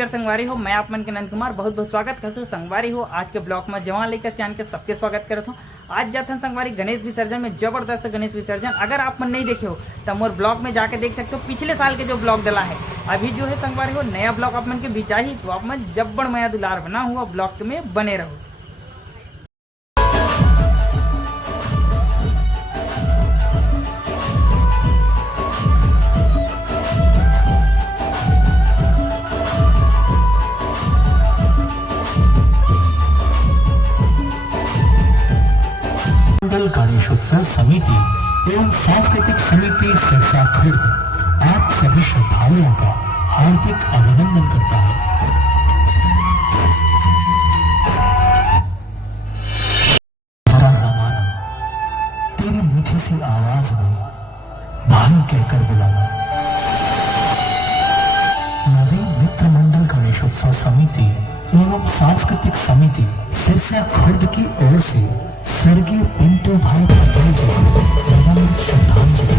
नमस्कार संगवारी हो, मैं आप मन के नंद कुमार बहुत बहुत स्वागत करता हूँ संगवारी हो। आज के ब्लॉग में जवान लेकर सियान के सबके स्वागत करता हूँ। आज जाते हैं संगवारी गणेश विसर्जन में, जबरदस्त गणेश विसर्जन। अगर आप मन नहीं देखे हो तो मोर ब्लॉग में जाके देख सकते हो, पिछले साल के जो ब्लॉग डला है। अभी जो है संगवारी हो नया ब्लॉग आप मन के बिचा ही, तो आप मन जब्बड़ मया दुलार बना हुआ ब्लॉग में बने रहो। मंडल गणेशोत्सव समिति एवं सांस्कृतिक समिति सिरसा खर्द आप सभी श्रद्धालुओं का हार्दिक अभिनंदन करता है। जरा जमाना तेरी मीठी सी आवाज में भाई कहकर बुलाना। नवीन मित्र मंडल गणेशोत्सव समिति एवं सांस्कृतिक समिति सिरसा खर्द की ओर से स्वर्गीय पिंटू भाई पटेल जी को नम्र श्रद्धांजलि।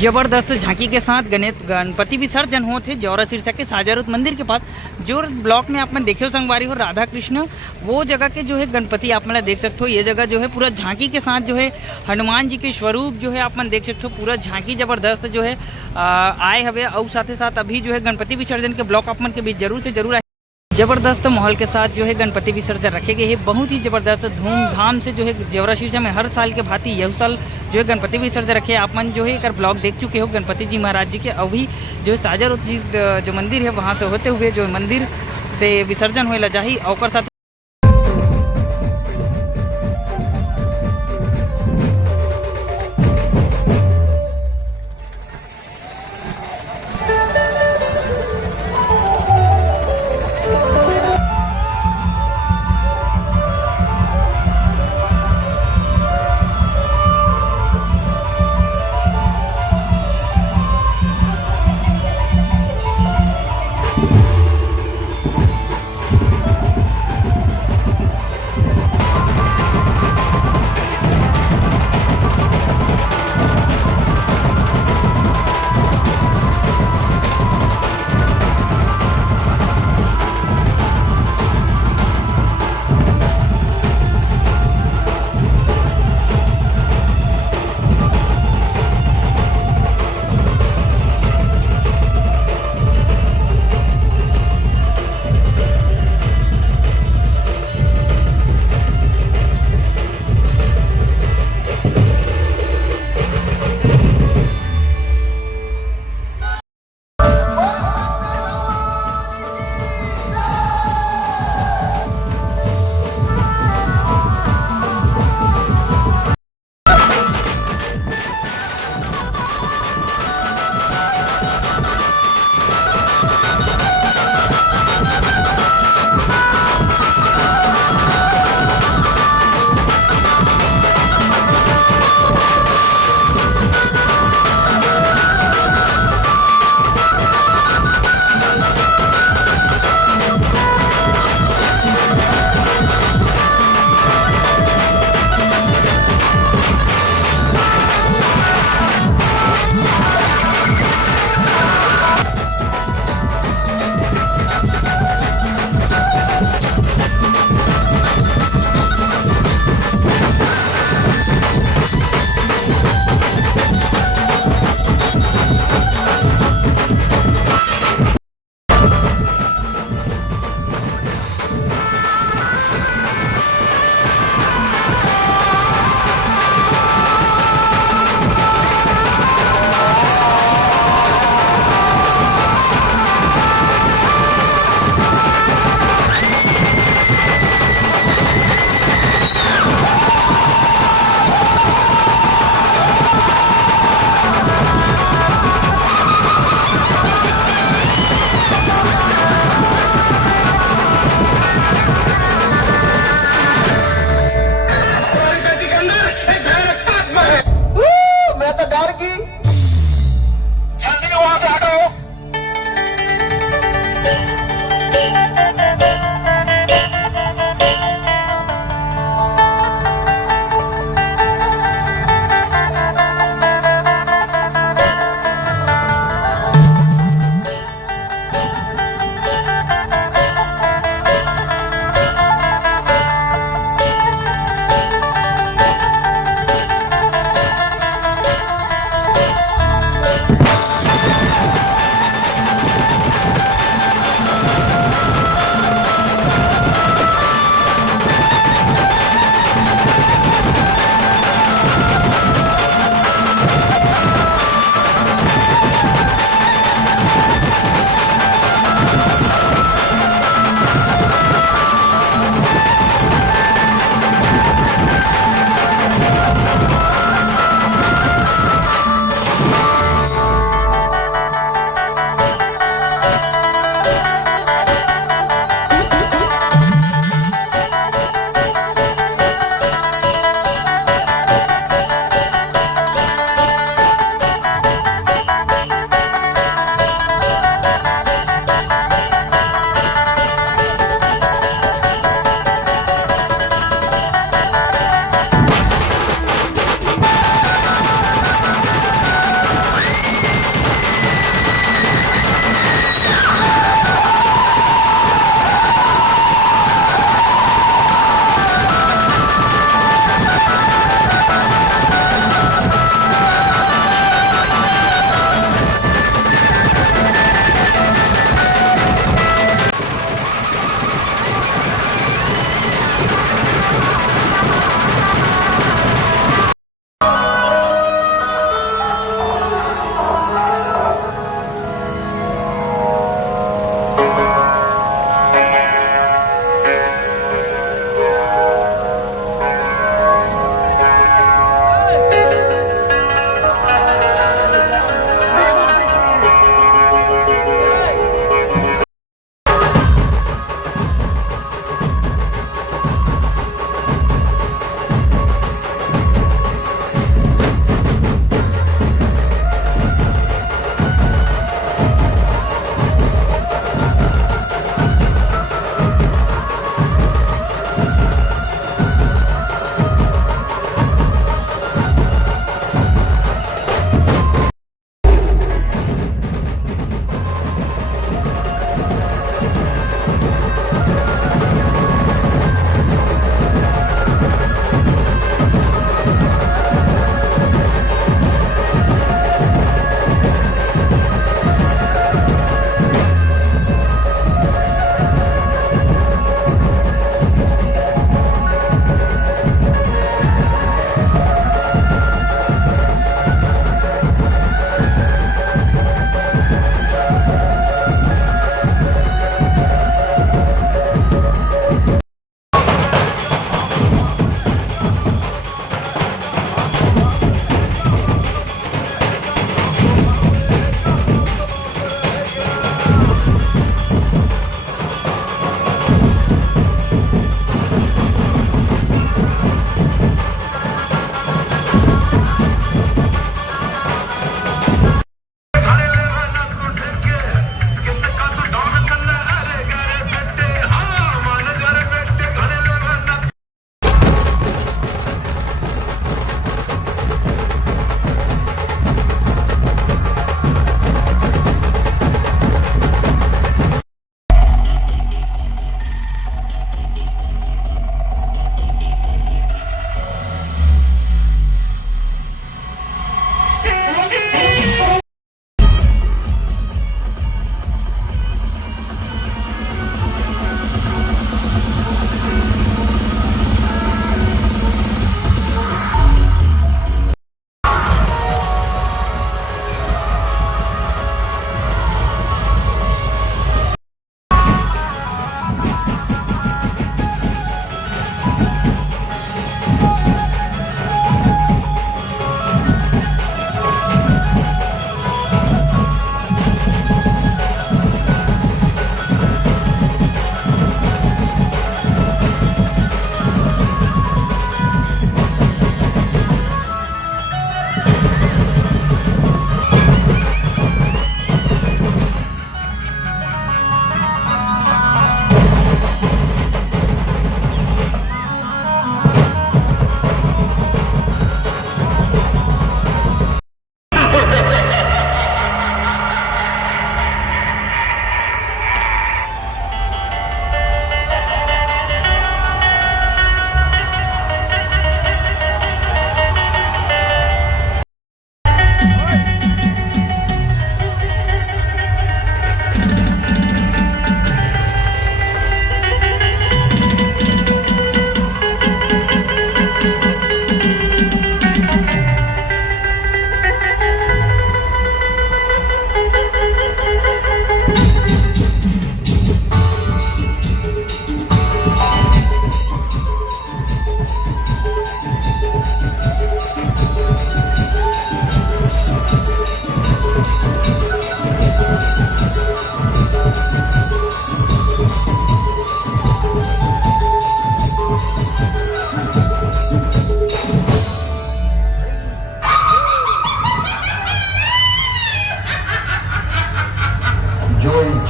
जबरदस्त झांकी के साथ गणपति विसर्जन हो थे जौरा सिरसा के साजारुत मंदिर के पास। जो ब्लॉक में आप मन देखे हो संगवारी हो राधा कृष्ण, वो जगह के जो है गणपति आप मन देख सकते हो। ये जगह जो है पूरा झांकी के साथ जो है हनुमान जी के स्वरूप जो है आप मन देख सकते हो। पूरा झांकी जबरदस्त जो है आए हवे और साथ ही साथ अभी जो है गणपति विसर्जन के ब्लॉक आप मन के बीच जरूर से जरूर आए। जबरदस्त माहौल के साथ जो है गणपति विसर्जन रखे गए हैं। बहुत ही जबरदस्त धूमधाम से जो है जेवरा सिरसा में हर साल के भांति यह साल जो है गणपति विसर्जन रखे। आप मन जो है एक ब्लॉग देख चुके हो गणपति जी महाराज जी के। अभी जो है साजारुत जी जो मंदिर है वहाँ से होते हुए जो मंदिर से विसर्जन होए ला जाही और साथ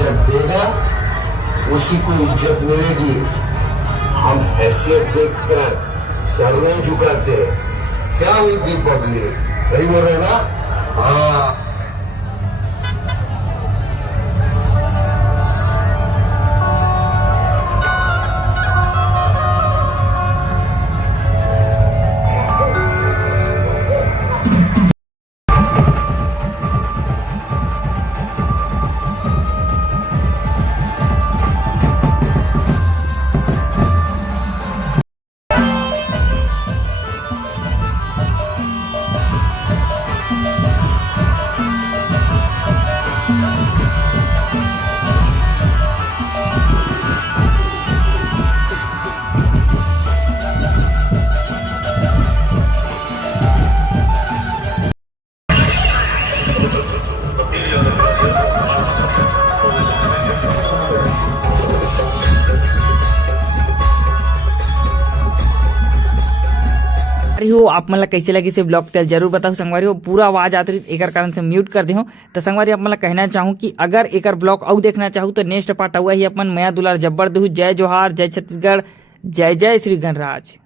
इज्जत देगा उसी को इज्जत मिलेगी। हम हैसियत देखकर सर नहीं झुकाते। क्या हुई थी पब्लिक, सही बोल रहे ना? हाँ। हो आप मतलब कैसे लगी से ब्लॉग तेल जरूर बताओ संगवारी हो। पूरा आवाज आती रही एक कारण से म्यूट कर दे हो। तो संगवारी आप मतलब कहना चाहूँ कि अगर एक ब्लॉग और देखना चाहूँ तो नेक्स्ट पार्ट हुआ ही अपन मया दुलार जब्बर देहू। जय जोहार, जय छत्तीसगढ़, जय जय श्री गणराज।